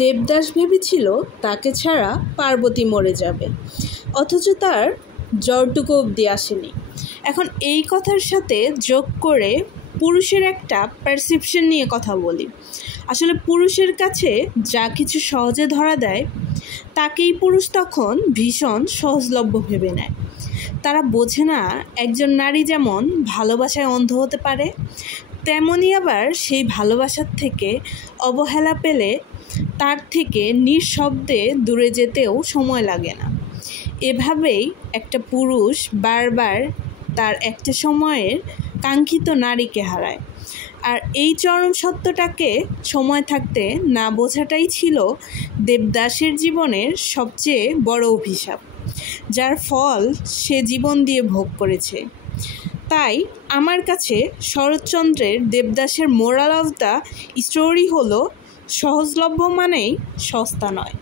দেবদাস ভেবেছিল তাকে ছাড়া পার্বতী মরে যাবে, অথচ তার জ্বরটুকু অবধি আসেনি। এখন এই কথার সাথে যোগ করে পুরুষের একটা পারসেপশন নিয়ে কথা বলি। আসলে পুরুষের কাছে যা কিছু সহজে ধরা দেয় তাকেই পুরুষ তখন ভীষণ সহজলভ্য ভেবে নেয়। তারা বোঝে না একজন নারী যেমন ভালোবাসায় অন্ধ হতে পারে, তেমনই আবার সেই ভালোবাসার থেকে অবহেলা পেলে তার থেকে নিঃশব্দে দূরে যেতেও সময় লাগে না। এভাবেই একটা পুরুষ বারবার তার একটা সময়ের কাঙ্ক্ষিত নারীকে হারায়। আর এই চরম সত্যটাকে সময় থাকতে না বোঝাটাই ছিল দেবদাসের জীবনের সবচেয়ে বড় অভিশাপ, যার ফল সে জীবন দিয়ে ভোগ করেছে। তাই আমার কাছে শরৎচন্দ্রের দেবদাসের মোরাল অফ দ্য স্টোরি হলো সহজলভ্য মানেই সস্তা নয়।